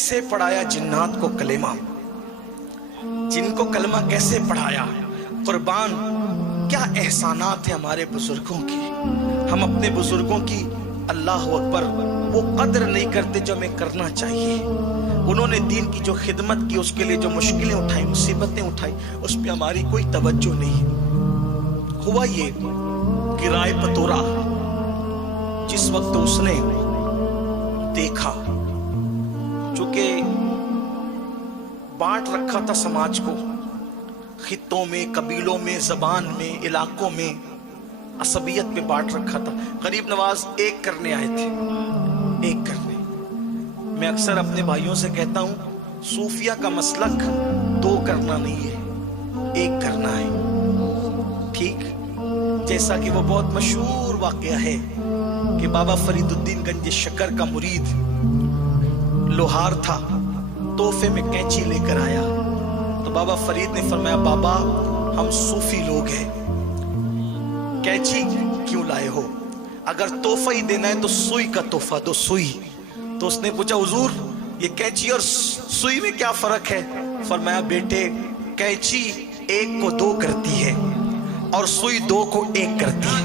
कैसे पढ़ाया जिन्नात को कलेमा, जिनको कलमा कैसे पढ़ाया। कुर्बान क्या एहसानात है हमारे बुजुर्गों की। हम अपने बुजुर्गों की अल्लाह अकबर वो कदर नहीं करते जो हमें करना चाहिए। उन्होंने दीन की जो खिदमत की, उसके लिए जो मुश्किलें उठाई, मुसीबतें उठाई, उस पर हमारी कोई तवज्जो नहीं। हुआ ये कि राय पतोरा जिस वक्त उसने देखा, चूंकि बांट रखा था समाज को खित्तों में, कबीलों में, जबान में, इलाकों में, असबियत में बांट रखा था। गरीब नवाज एक करने आए थे, एक करने। मैं अक्सर अपने भाइयों से कहता हूं, सूफिया का मसलक दो करना नहीं है, एक करना है। ठीक जैसा कि वो बहुत मशहूर वाकया है कि बाबा फरीदुद्दीन गंज शक्कर का मुरीद लोहार था, तोहफे में कैंची लेकर आया तो बाबा फरीद ने फरमाया, बाबा हम सूफी लोग हैं, कैंची क्यों लाए हो? अगर तोहफा ही देना है तो सुई का तोहफा दो, सुई। तो उसने पूछा, हुजूर ये कैंची और सुई में क्या फर्क है? फरमाया, बेटे कैंची एक को दो करती है और सुई दो को एक करती है।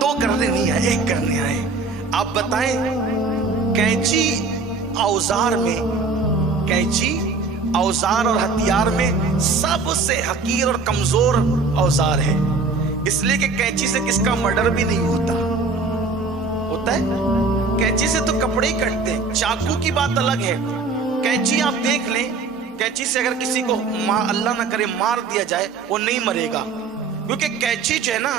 दो करने नहीं आए, एक करने आए। आप बताएं, कैंची औजार में, कैंची औजार और हथियार में सबसे हकीर और कमजोर औजार है, इसलिए कि कैंची से किसका मर्डर भी नहीं होता। होता है? कैंची से तो कपड़े ही कटते हैं, चाकू की बात अलग है। कैंची आप देख लें, कैंची से अगर किसी को अल्लाह ना करे मार दिया जाए, वो नहीं मरेगा, क्योंकि कैंची जो है ना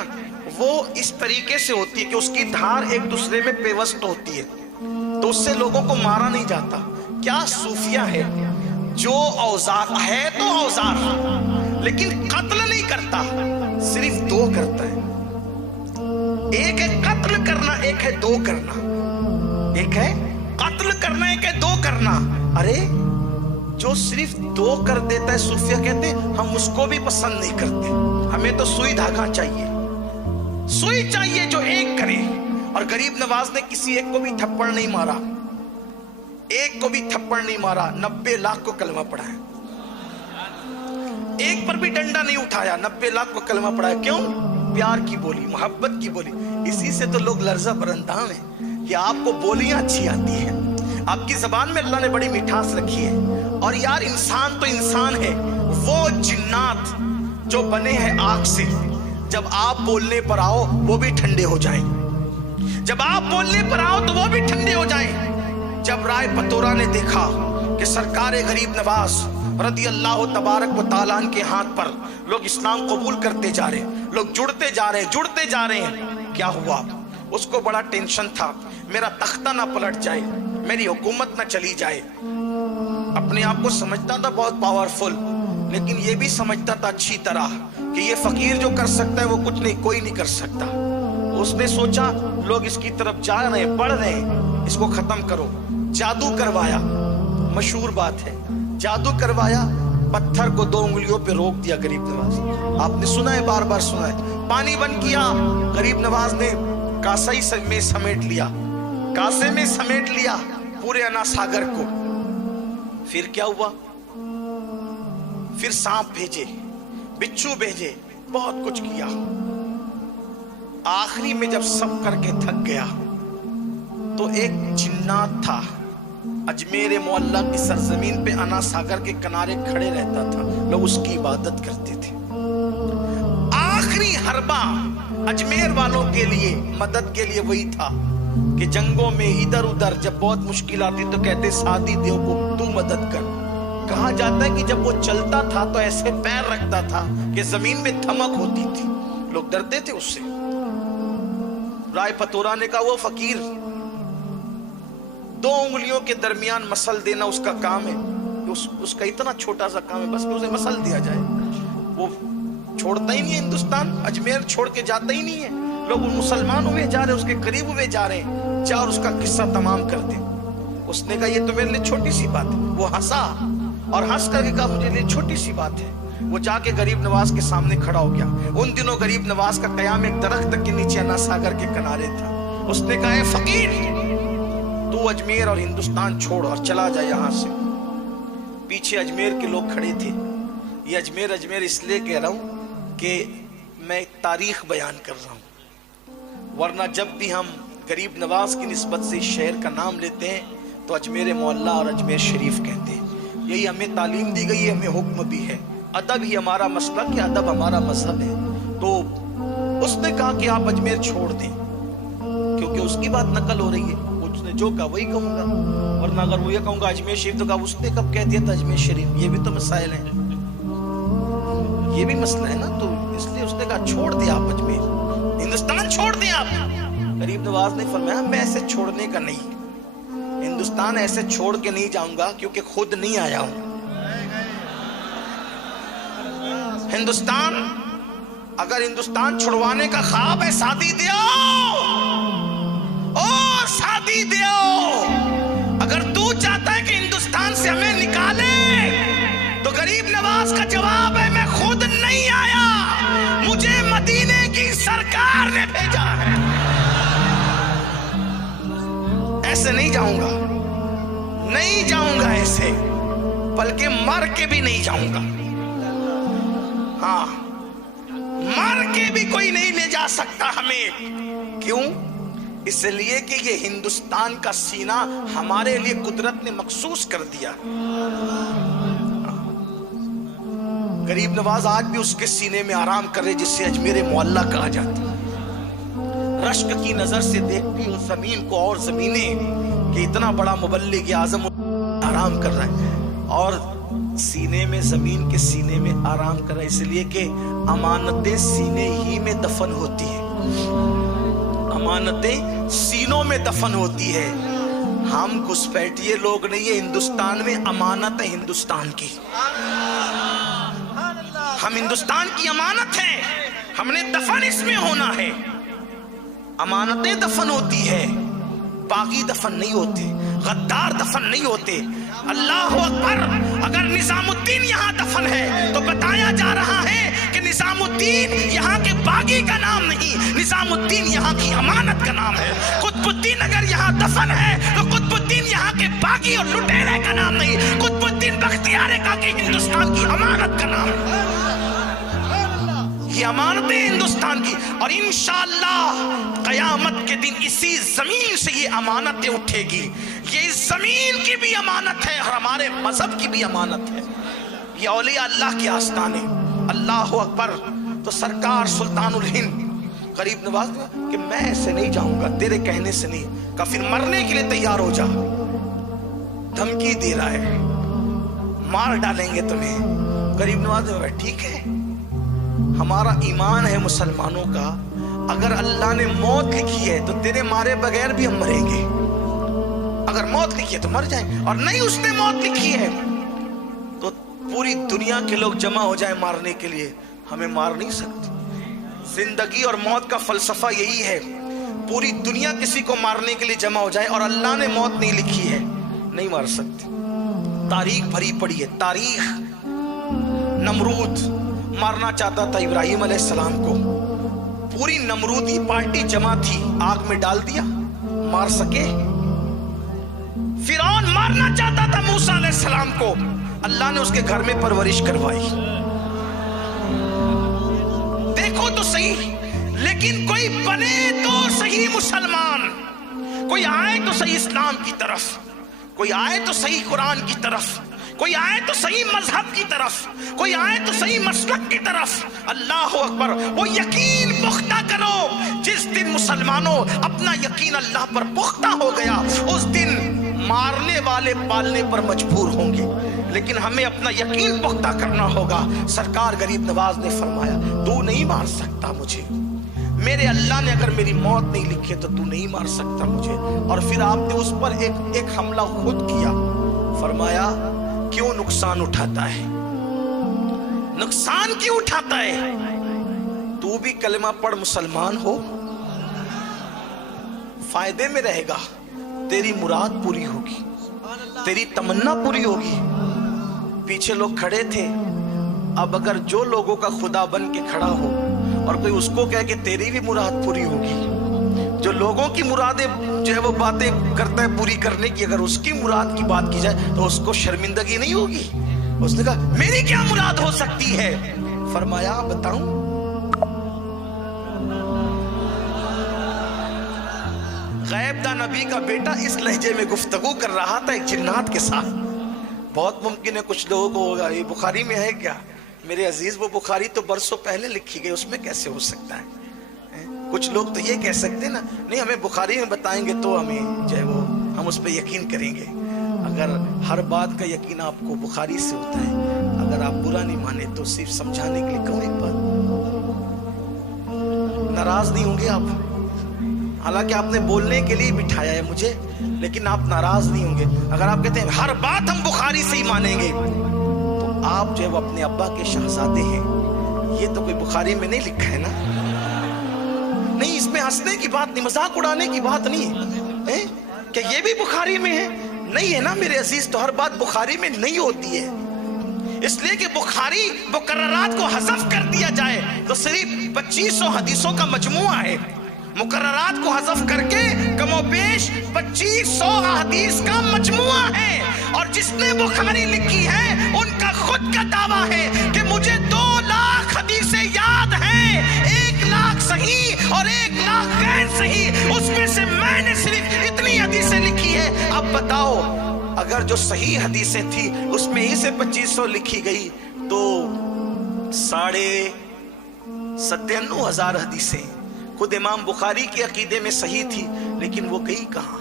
वो इस तरीके से होती है कि उसकी धार एक दूसरे में पेवस्त होती है, तो उससे लोगों को मारा नहीं जाता। क्या सूफिया है जो औजार है, तो औजार लेकिन कत्ल नहीं करता, सिर्फ दो करता है। एक है कत्ल करना, एक है दो करना। एक है कत्ल करना, एक है दो करना। अरे जो सिर्फ दो कर देता है, सूफिया कहते हैं हम उसको भी पसंद नहीं करते, हमें तो सुई धागा चाहिए, सुई चाहिए जो एक करे। और गरीब नवाज ने किसी एक को भी थप्पड़ नहीं मारा, एक को भी थप्पड़ नहीं मारा, 90 लाख को कलमा पढ़ाया, एक पर भी डंडा नहीं उठाया, 90 लाख को कलमा पढ़ाया। क्यों? प्यार की बोली, मोहब्बत की बोली। इसी से तो लोग लर्जा बरंदान है कि आपको बोलियां अच्छी आती हैं, आपकी जबान में अल्लाह ने बड़ी मिठास रखी है। और यार इंसान तो इंसान है, वो जिन्नात जो बने हैं आग से, जब आप बोलने पर आओ वो भी ठंडे हो जाएं, जब आप बोलने पर आओ तो वो भी ठंडे हो जाएं। जब राय पतोरा ने देखा कि सरकार गरीब नवाज रदी अल्लाह तबारक व ताला के हाथ पर लोग इस्लाम कबूल करते जा रहे हैं, लोग जुड़ते जा रहे हैं, जुड़ते जा रहे हैं, क्या हुआ? उसको बड़ा टेंशन था, मेरा तख्ता ना पलट जाए, मेरी हुकूमत ना चली जाए। अपने आप को समझता था बहुत पावरफुल, लेकिन ये भी समझता था अच्छी तरह कि ये फकीर जो कर सकता है वो कुछ नहीं, कोई नहीं कर सकता। उसने सोचा लोग इसकी तरफ जा रहे हैं, बढ़ रहे हैं, इसको खत्म करो। जादू करवाया, मशहूर बात है, जादू करवाया, पत्थर को 2 उंगलियों पे रोक दिया गरीब नवाज। आपने सुना है, बार बार सुना है। पानी बंद किया, गरीब नवाज ने कासा ही में समेट लिया, कासे में समेट लिया पूरे अना सागर को। फिर क्या हुआ? फिर सांप भेजे, बिच्छू भेजे, बहुत कुछ किया। आखिरी में जब सब करके थक गया तो एक जिन्नात था, अजमेर मोहल्ला की सरजमीन पे अना सागर के किनारे खड़े रहता था, लोग उसकी इबादत करते थे। आखिरी हरबा अजमेर वालों के लिए, मदद के लिए वही था कि जंगों में इधर उधर जब बहुत मुश्किल आती तो कहते सादी देव को तू मदद कर। कहा जाता है कि जब वो चलता था तो ऐसे पैर रखता था कि जमीन में धमक होती थी, लोग डरते थे उससे। राय पतोरा ने कहा वो फकीर 2 उंगलियों के दरमियान मसल देना उसका काम है, उसका इतना छोटा सा काम है बस कि उसे मसल दिया जाए। वो छोड़ता ही नहीं है हिंदुस्तान, अजमेर छोड़ के जाता ही नहीं है। लोग मुसलमान हुए जा रहे, उसके करीब हुए जा रहे हैं, जा और उसका किस्सा तमाम कर दे। उसने कहा ये तो मेरे लिए छोटी सी बात है। वो हंसा और हंस करके कहा मुझे लिए छोटी सी बात है। वो जाके गरीब नवाज के सामने खड़ा हो गया। उन दिनों गरीब नवाज का कयाम एक दरख्त के नीचे अना सागर के किनारे था। उसने कहा फकीर तू अजमेर और हिंदुस्तान छोड़ और चला जा यहाँ से। पीछे अजमेर के लोग खड़े थे। ये अजमेर अजमेर इसलिए कह रहा हूँ कि मैं तारीख बयान कर रहा हूँ, वरना जब भी हम गरीब नवाज की निस्बत से शहर का नाम लेते हैं तो अजमेर मोहल्ला और अजमेर शरीफ कहते हैं। यही हमें तालीम दी गई है, हमें हुक्म भी है। अदब ही हमारा मसलक है, अदब हमारा मजहब है। तो उसने कहा कि आप अजमेर छोड़ दें, क्योंकि उसकी बात नकल हो रही है। उसने जो कहा वही कहूँगा, वरना अगर वो ये कहूँगा अजमेर शरीफ तो कहा उसने कब कह दिया था अजमेर शरीफ। ये भी तो मसाइल है, ये भी मसला है ना। तो इसलिए उसने कहा छोड़ दिया आप अजमेर, हिंदुस्तान छोड़ दिया आप। गरीब नवाज ने फरमाया मैं ऐसे छोड़ने का नहीं, हिंदुस्तान ऐसे छोड़ के नहीं जाऊंगा क्योंकि खुद नहीं आया हूं। हिंदुस्तान, अगर हिंदुस्तान छुड़वाने का ख्वाब है, शादी दियो, ओ शादी दियो। अगर तू चाहता है कि हिंदुस्तान से हमें निकाले तो गरीब नवाज का जवाब है मैं खुद नहीं आया, मुझे मदीने की सरकार ने भेजा है। ऐसे नहीं जाऊंगा, नहीं जाऊंगा ऐसे, बल्कि मर के भी नहीं जाऊंगा। हाँ, मर के भी कोई नहीं ले जा सकता हमें। क्यों? इसलिए कि ये हिंदुस्तान का सीना हमारे लिए कुदरत ने मखसूस कर दिया। गरीब नवाज आज भी उसके सीने में आराम कर रहे जिससे अजमेर मोहल्ला कहा जाता। रश्क की नजर से देखती हूँ जमीन को और जमीनें कि इतना बड़ा मुबल्लिग आजम आराम कर रहा है, और सीने में, जमीन के सीने में आराम कर रहा है। इसलिए कि अमानतें सीने ही में दफन होती है, अमानतें सीनों में दफन होती है। हम घुसपैठिए लोग नहीं है, हिंदुस्तान में अमानत है हिंदुस्तान की। हम हिंदुस्तान की अमानत हैं, हमने दफन इसमें होना है। अमानतें दफन होती है, बागी दफन नहीं होते, गद्दार दफन नहीं होते। अल्लाह अकबर। अगर निजामुद्दीन यहाँ दफन है तो बताया जा रहा है कि निजामुद्दीन यहाँ के बागी का नाम नहीं, निजामुद्दीन यहाँ की अमानत का नाम है। कुतुबुद्दीन अगर यहाँ दफन है तो कुतुबुद्दीन यहाँ के बागी और लुटेरे का नाम नहीं, कुतुबुद्दीन बख्तियार काकी हिंदुस्तान की अमानत का नाम है। ये अमानतें हिंदुस्तान की, और इंशाअल्लाह क़यामत के दिन इसी जमीन से ये अमानतें उठेगी। ये इस जमीन की भी अमानत है और हमारे मजहब की भी अमानत है। ये औलिया अल्लाह के आस्ताने। अल्लाह अकबर। तो सरकार सुल्तानुल हिंद गरीब नवाज कि मैं ऐसे नहीं जाऊंगा, तेरे कहने से नहीं। का फिर मरने के लिए तैयार हो जा, धमकी दे रहा है, मार डालेंगे तुम्हें। गरीब नवाज ने ठीक है, हमारा ईमान है मुसलमानों का, अगर अल्लाह ने मौत लिखी है तो तेरे मारे बगैर भी हम मरेंगे। अगर मौत लिखी है तो मर जाएंगे, और नहीं उसने मौत लिखी है तो पूरी दुनिया के लोग जमा हो जाए मारने के लिए, हमें मार नहीं सकते। जिंदगी और मौत का फलसफा यही है, पूरी दुनिया किसी को मारने के लिए जमा हो जाए और अल्लाह ने मौत नहीं लिखी है, नहीं मार सकते। तारीख भरी पड़ी है, तारीख। नमरूद मारना चाहता था इब्राहिम अलैहिस्सलाम को, पूरी नमरूदी पार्टी जमा थी, आग में डाल दिया, मार सके। फिरौन मारना चाहता था मूसा अलैहिस्सलाम को, अल्लाह ने उसके घर में परवरिश करवाई। देखो तो सही, लेकिन कोई बने तो सही मुसलमान, कोई आए तो सही इस्लाम की तरफ, कोई आए तो सही कुरान की तरफ, कोई आए तो सही मजहब की तरफ, कोई आए तो सही मसलक की तरफ। अल्लाह अकबर। वो यकीन पुख्ता करो, जिस दिन मुसलमानों अपना यकीन अल्लाह पर पुख्ता हो गया, उस दिन मारने वाले पालने पर मजबूर होंगे, लेकिन हमें अपना यकीन पुख्ता करना होगा। सरकार गरीब नवाज ने फरमाया तू नहीं मार सकता मुझे, मेरे अल्लाह ने अगर मेरी मौत नहीं लिखी तो तू नहीं मार सकता मुझे। और फिर आपने उस पर एक हमला खुद किया। फरमाया क्यों नुकसान उठाता है, नुकसान क्यों उठाता है? तू भी कलमा पढ़ मुसलमान हो, फायदे में रहेगा, तेरी मुराद पूरी होगी, तेरी तमन्ना पूरी होगी। पीछे लोग खड़े थे, अब अगर जो लोगों का खुदा बन के खड़ा हो और कोई उसको कहे कि तेरी भी मुराद पूरी होगी, जो लोगों की मुरादें जो है वो बातें करता है पूरी करने की, अगर उसकी मुराद की बात की जाए तो उसको शर्मिंदगी नहीं होगी। उसने कहा मेरी क्या मुराद हो सकती है? फरमाया बताऊं? गैब दा नबी का बेटा इस लहजे में गुफ्तगू कर रहा था एक जिन्नात के साथ। बहुत मुमकिन है कुछ लोगों को होगा ये बुखारी में है क्या? मेरे अजीज वो बुखारी तो बरसों पहले लिखी गई, उसमें कैसे हो सकता है? कुछ लोग तो ये कह सकते हैं ना, नहीं हमें बुखारी में बताएंगे तो हमें जो है वो हम उस पर यकीन करेंगे। अगर हर बात का यकीन आपको बुखारी से होता है, अगर आप बुरा नहीं माने तो सिर्फ समझाने के लिए कहूँ एक बात, नाराज नहीं होंगे आप? हालांकि आपने बोलने के लिए बिठाया है मुझे, लेकिन आप नाराज नहीं होंगे। अगर आप कहते हैं हर बात हम बुखारी से ही मानेंगे, तो आप जो है वो अपने अब्बा के शहजादे हैं। ये तो कोई बुखारी में नहीं लिखा है ना। नहीं, इसमें हंसने की बात नहीं, मजाक उड़ाने की बात नहीं है। क्या ये भी बुखारी में है? नहीं है ना मेरे अजीज। तो हर बात बुखारी में नहीं होती है, इसलिए कि बुखारी मुकर्ररात को हज़फ कर दिया जाए तो सिर्फ 2500 हदीसों का मजमुआ है। मुकर्ररात को हज़फ करके कमोबेश 2500 हदीस का मजमुआ है। और जिसने बुखारी लिखी है उनका खुद का दावा है कि मुझे 2 लाख हदीसें याद हैं, 1 लाख सही और 1 लाख गैर सही। उसमें से मैंने सिर्फ इतनी हदीसें लिखी है। अब बताओ, अगर जो सही हदीसें थी उसमें ही से 2500 लिखी गई तो 97,500 हदीसें खुद इमाम बुखारी के अकीदे में सही थी, लेकिन वो गई कहां?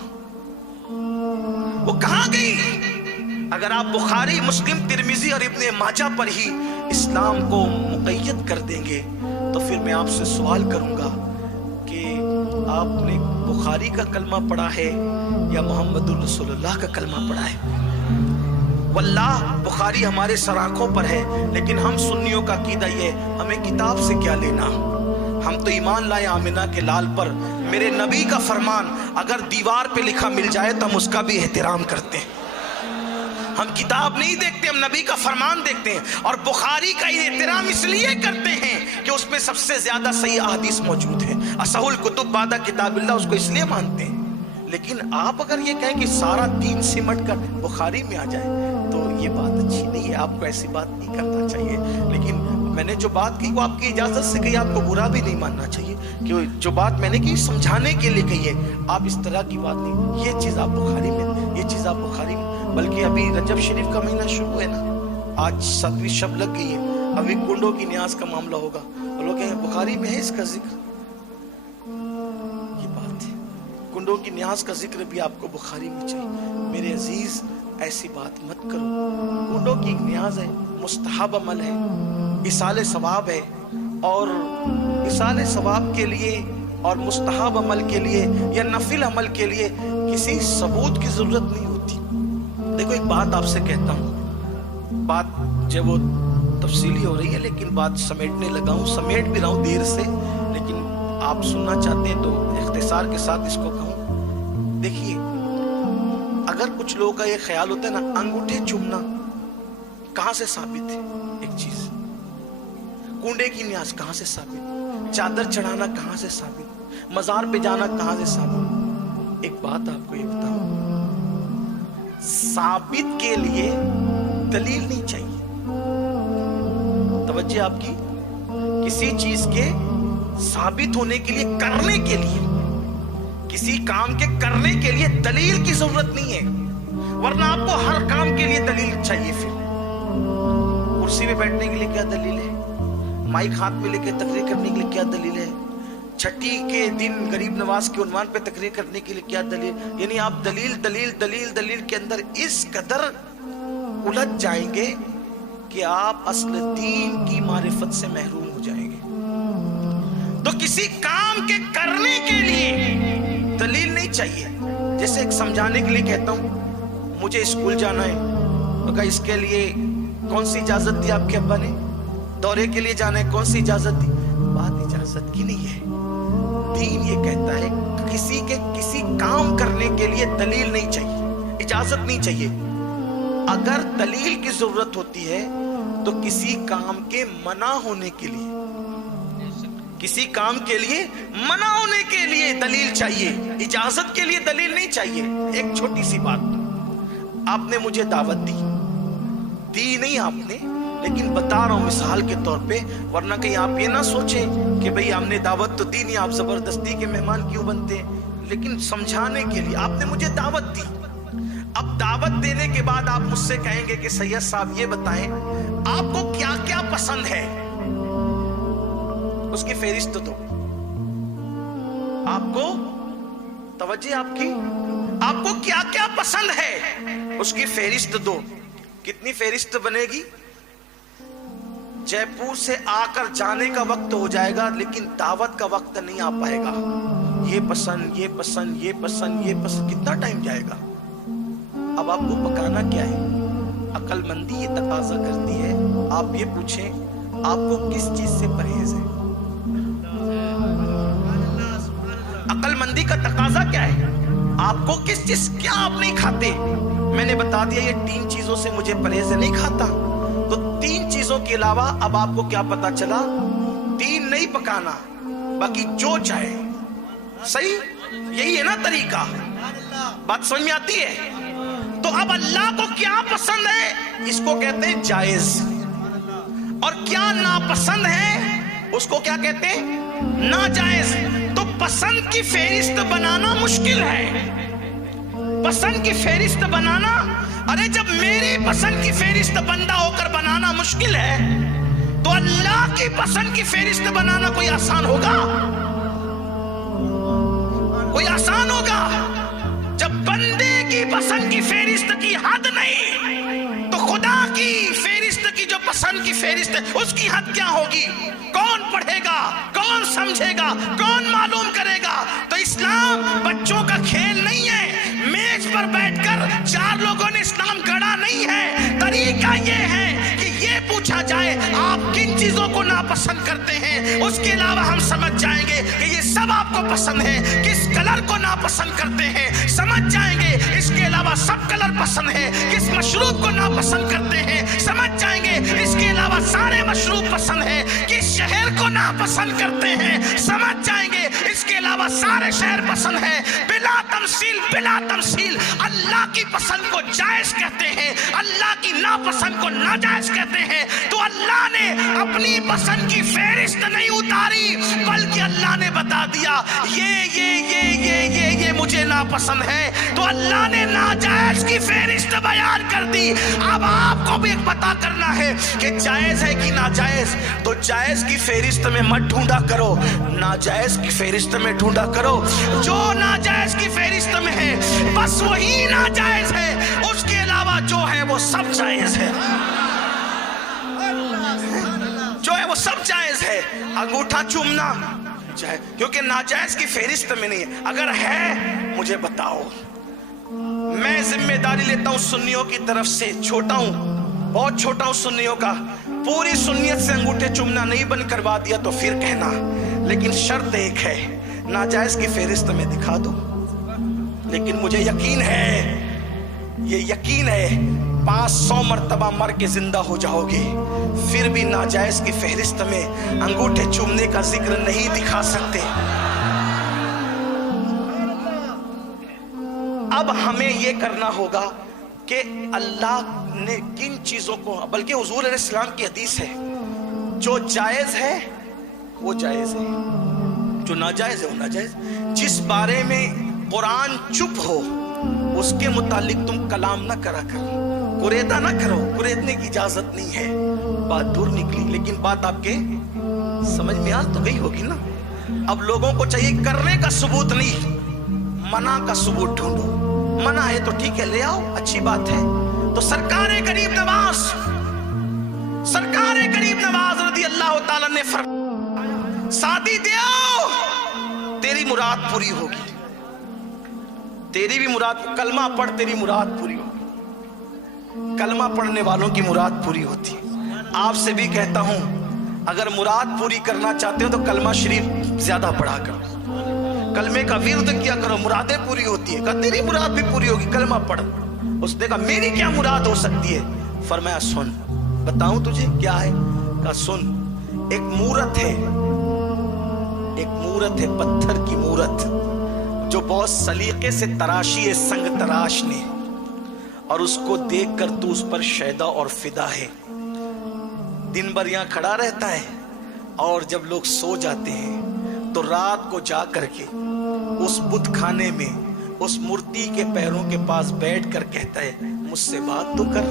वो कहां गई? अगर आप बुखारी, मुस्लिम, तिरमिजी और इब्ने माजा पर ही इस्लाम को मुक़य्यद कर देंगे तो फिर मैं आपसे सवाल करूंगा कि आपने बुखारी का कलमा पढ़ा है या मोहम्मदुर रसूलुल्लाह का कलमा पढ़ा है? वल्लाह बुखारी हमारे सराखों पर है, लेकिन हम सुन्नियों का अकीदा ये, हमें किताब से क्या लेना। हम तो ईमान लाए आमिना के लाल पर। मेरे नबी का फरमान अगर दीवार पे लिखा मिल जाए तो हम उसका भी एहतराम करते हैं। हम किताब नहीं देखते, हम नबी का फरमान देखते हैं। और बुखारी का एहतराम इसलिए करते हैं कि उसमें सबसे ज्यादा सही अहादीस मौजूद है। असहुल कुतुब बादा किताबिल्लाह, उसको इसलिए मानते हैं। लेकिन आप अगर ये कहें कि सारा दीन सिमट कर बुखारी में आ जाए तो ये बात अच्छी नहीं है। आपको ऐसी बात नहीं करना चाहिए। लेकिन मैंने जो बात की वो आपकी इजाजत से कही, आपको बुरा भी नहीं मानना चाहिए कि जो बात मैंने की समझाने के लिए कही है। आप इस तरह की बात नहीं, ये चीज आप बुखारी में, ये चीज आप बुखारी में। बल्कि अभी रजब शरीफ का महीना शुरू है ना, आज 7वीं शब लग गई है, अभी कुंडों की न्याज का मामला होगा और लोग कहेंगे बुखारी में है इसका जिक्र। ये बात है, कुंडों की न्याज का जिक्र भी आपको बुखारी में चाहिए। मेरे अजीज ऐसी बात मत करो। कुंडों की न्याज है, मुस्तहब अमल है, इसाले सवाब है। और इसाले सवाब के लिए और मुस्तहब अमल के लिए या नफिल अमल के लिए किसी सबूत की जरूरत नहीं होती। देखो एक बात आपसे कहता हूँ, बात जब वो तफसीली हो रही है लेकिन बात समेटने लगा हूँ, समेट भी रहा हूँ देर से, लेकिन आप सुनना चाहते हैं तो इख्तिसार के साथ इसको कहूँ। देखिए, अगर कुछ लोगों का ये ख्याल होता है ना, अंगूठे चूमना कहां से साबित है? एक चीज, कुंडे की न्याज कहां से साबित? चादर चढ़ाना कहां से साबित? मजार पे जाना कहां से साबित? एक बात आपको ये बताऊं, साबित के लिए दलील नहीं चाहिए। तवज्जो आपकी, किसी चीज के साबित होने के लिए, करने के लिए, किसी काम के करने के लिए दलील की जरूरत नहीं है। वरना आपको हर काम के लिए दलील चाहिए। फिर कुर्सी पे बैठने के लिए क्या दलील है? माइक हाथ में लेके तकरीर करने के लिए क्या दलील है? छठी के दिन गरीब नवाज के उन्वान पे तकरीर करने के लिए क्या दलील? यानी आप दलील दलील दलील दलील के अंदर इस कदर उलझ जाएंगे कि आप असल दीन की मारिफत से महरूम हो जाएंगे। तो किसी काम के करने के लिए दलील नहीं चाहिए। जैसे एक समझाने के लिए कहता हूं, मुझे स्कूल जाना है, तो इसके लिए कौन सी इजाजत दी आपके अब्बा ने? दौरे के लिए जाना है, कौन सी इजाजत दी? बात इजाजत की नहीं है। दीन ये कहता है किसी के किसी काम करने के लिए दलील नहीं चाहिए, इजाजत नहीं चाहिए। अगर दलील की जरूरत होती है तो किसी काम के मना होने के लिए, किसी काम के लिए मना होने के लिए दलील चाहिए, इजाजत के लिए दलील नहीं चाहिए। एक छोटी सी बात, आपने मुझे दावत दी नहीं आपने, लेकिन बता रहा हूं मिसाल के तौर पे, वरना कहीं आप ये ना सोचें कि भाई हमने दावत तो दी नहीं, आप जबरदस्ती के मेहमान क्यों बनते हैं। लेकिन समझाने के लिए आपने मुझे दावत दी। अब दावत देने के बाद आप मुझसे कहेंगे कि सैयद साहब ये बताएं आपको क्या क्या पसंद है, उसकी फेरिस्त दो। आपको तवज्जो आपकी, आपको क्या क्या पसंद है उसकी फेरिस्त दो। कितनी फेरिस्त बनेगी? जयपुर से आकर जाने का वक्त हो जाएगा, लेकिन दावत का वक्त नहीं आ पाएगा। ये पसंद, ये पसंद, ये पसंद, ये पसंद, कितना टाइम जाएगा। अब आपको पकाना क्या है? अक्लमंदी ये तकाजा करती है आप ये पूछें आपको किस चीज से परहेज है। अक्लमंदी का तकाजा क्या है? आपको किस चीज, क्या आप नहीं खाते? मैंने बता दिया ये 3 चीजों से मुझे परहेज है, नहीं खाता। तो 3 चीजों के अलावा अब आपको क्या पता चला? 3 नहीं पकाना, बाकी जो चाहे। सही, यही है ना तरीका। बात समझ में आती है? तो अब अल्लाह को क्या पसंद है, इसको कहते हैं जायज, और क्या नापसंद है उसको क्या कहते हैं? नाजायज। तो पसंद की फेरिस्त बनाना मुश्किल है। पसंद की फेरिस्त बनाना, अरे जब मेरी पसंद की फेरिस्त बंदा होकर बनाना मुश्किल है, तो अल्लाह की पसंद की फेरिस्त बनाना कोई आसान होगा? कोई आसान होगा? जब बंदे की पसंद की फेरिस्त की हद नहीं, तो खुदा की फेरिस्त की जो पसंद की फेरिस्त है उसकी हद क्या होगी? कौन पढ़ेगा, कौन समझेगा, कौन मालूम करेगा? तो इस्लाम बच्चों का खेल नहीं है। मेज पर बैठकर 4 लोगों ने इस्लाम गढ़ा नहीं है। तरीका ये है कि ये पूछा जाए आप किन चीजों को नापसंद करते हैं, उसके अलावा हम समझ जाएंगे कि ये सब आपको पसंद है। किस कलर को नापसंद करते हैं समझ जाएंगे, इसके अलावा सब कलर पसंद है। किस मशरूब को नापसंद करते हैं समझ जाएंगे, इसके अलावा सारे मशरूब पसंद है। किस शहर को नापसंद करते हैं समझ जाएंगे, इसके अलावा सारे शहर पसंद है। बिला तमसील, बिला तमसील अल्लाह की पसंद को जायज कहते हैं, अल्लाह की नापसंद को नाजायज कहते हैं। तो अल्लाह ने अपनी पसंद की फेरिस्त नहीं उतारी, बल्कि अल्लाह ने बता दिया ये मुझे नापसंद है, तो अल्लाह ने नाजायज की फेरिस्त बयान कर दी। अब आपको भी एक पता करना है कि जायज है कि नाजायज। तो जायज की फेरिस्त में मत ढूंढा करो, नाजायज की फेरिस्त में ढूंढा करो। जो नाजायज की फेरिस्त में है बस वही नाजायज है, उसके अलावा जो है वो सब जायज है। जो है वो सब जायज है। अंगूठा चूमना चाहे, क्योंकि नाजायज की फेरिस्त में नहीं है। अगर है मुझे बताओ, मैं जिम्मेदारी लेता हूं सुन्नियों की तरफ से, छोटा हूं, बहुत छोटा हूं सुन्नियों का। पूरी सुन्नियत से अंगूठे चूमना नहीं बंद करवा दिया तो फिर कहना, लेकिन शर्त एक है, नाजायज की फेरिस्त में दिखा दो। लेकिन मुझे यकीन है, ये यकीन है 500 मर्तबा मर के जिंदा हो जाओगे, फिर भी नाजायज की फेरिस्त में अंगूठे चूमने का जिक्र नहीं दिखा सकते। अब हमें यह करना होगा कि अल्लाह ने किन चीजों को, बल्कि हुजूर अलैहिस्सलाम की हदीस है, जो जायज है वो जायज है, जो नाजायज है वो नाजायज। जिस बारे में कुरान चुप हो उसके मुतालिक तुम कलाम ना करा करो, कुरेदा ना करो, कुरेदने की इजाजत नहीं है। बात दूर निकली, लेकिन बात आपके समझ में आ तो गई होगी ना। अब लोगों को चाहिए करने का सबूत नहीं, मना का सबूत ढूंढो। मना है तो ठीक है, ले आओ, अच्छी बात है। तो सरकारे गरीब नवाज, सरकारे गरीब नवाज रदी अल्लाह ताला ने फरमाया, शादी दे आओ, तेरी मुराद पूरी होगी। तेरी भी मुराद, कलमा पढ़, तेरी मुराद पूरी होगी। कलमा पढ़ने वालों की मुराद पूरी होती है। आपसे भी कहता हूं, अगर मुराद पूरी करना चाहते हो तो कलमा शरीफ ज्यादा पढ़ा करो, कलमे का विर्द किया करो, मुरादें पूरी होती है। कहा तेरी मुराद भी पूरी होगी, कलमा पढ़। उसने कहा मेरी क्या मुराद हो सकती है? फरमाया सुन, बताऊं तुझे क्या है? कहा सुन, एक मूरत है, एक मूरत है, पत्थर की मूरत, जो बहुत सलीके से तराशी है संग तराश ने, और उसको देखकर तू उस पर शैदा और फिदा है। दिन भर यहाँ खड़ा रहता है और जब लोग सो जाते हैं तो रात को जा करके उस बुत खाने में उस मूर्ति के पैरों के पास बैठ कर कहता है, मुझसे बात तो कर,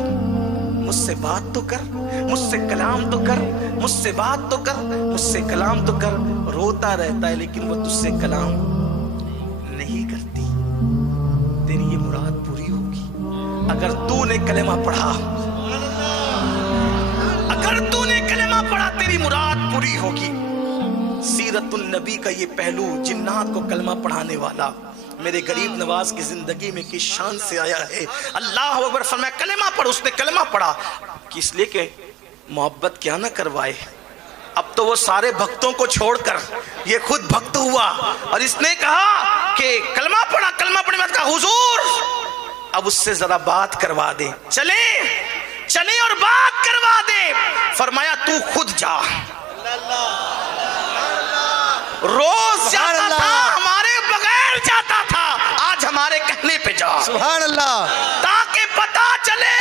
मुझसे बात तो कर, मुझसे कलाम तो कर, मुझसे बात तो कर, मुझसे कलाम तो कर। रोता रहता है लेकिन वो तुझसे कलाम नहीं करती। तेरी ये मुराद पूरी होगी अगर तूने कलेमा पढ़ा, अगर तूने कलेमा पढ़ा तेरी मुराद पूरी होगी। सीरतुन नबी का ये पहलू, जिन्नात को कलमा पढ़ाने वाला मेरे गरीब नवाज की जिंदगी में किस शान से आया है। अल्लाह अकबर फरमाया कलेमा पढ़, उसने कलेमा पढ़ा कि इसलिए कि मोहब्बत क्या ना करवाए। अब तो वो सारे भक्तों को छोड़कर ये खुद भक्त हुआ और इसने कहा कि कलमा पढ़ा, कलमा पढ़े। मैं कहा हुजूर अब उससे जरा बात करवा दे, चले चले और बात करवा दे। फरमाया तू खुद जा। रोज जाता था, हमारे बगैर जाता था, आज हमारे कहने पे जा। सुभान अल्लाह। ताकि पता चले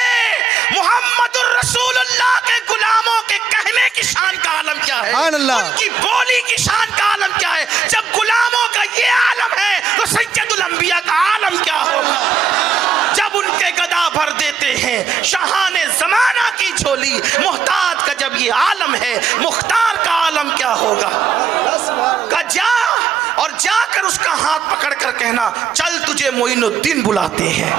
मुहम्मदुर रसूलुल्लाह के गुलामों के कहने की शान का आलम क्या है, उनकी बोली की शान का आलम क्या है। जब गुलामों का ये आलम है तो सैयदुल अंबिया का आलम क्या होगा। जब उनके गदा भर देते हैं शाहाने जमाना की झोली, मुहताज का जब ये आलम है, मुख्तार का आलम क्या होगा। का जा और जाकर उसका हाथ पकड़कर कहना, चल तुझे मोइनुद्दीन बुलाते हैं।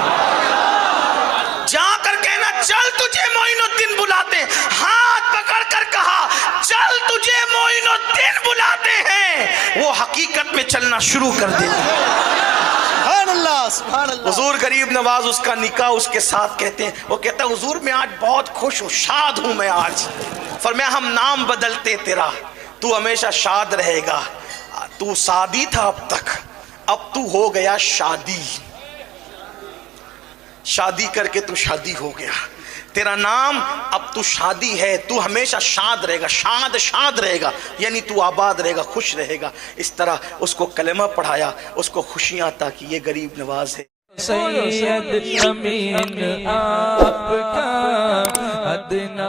जाकर कहना, चल तुझे मोइनुद्दीन बुलाते हैं। हाथ पकड़कर कहा, चल तुझे मोइनुद्दीन बुलाते हैं। वो हकीकत में चलना शुरू कर देते। हुजूर गरीब नवाज उसका निकाह उसके साथ कहते हैं। वो कहता है हुजूर मैं आज बहुत खुश हूँ, शाद हूँ मैं आज। फरमाया हम नाम बदलते तेरा, तू हमेशा शाद रहेगा। तू शादी था अब तक, अब तू हो गया शादी। शादी करके तू शादी हो गया, तेरा नाम अब तू शादी है। तू हमेशा शाद रहेगा, शाद शाद रहेगा, यानी तू आबाद रहेगा, खुश रहेगा। इस तरह उसको कलेमा पढ़ाया, उसको खुशियां अता की। ये गरीब नवाज है। सैयद अमीन आपका अदना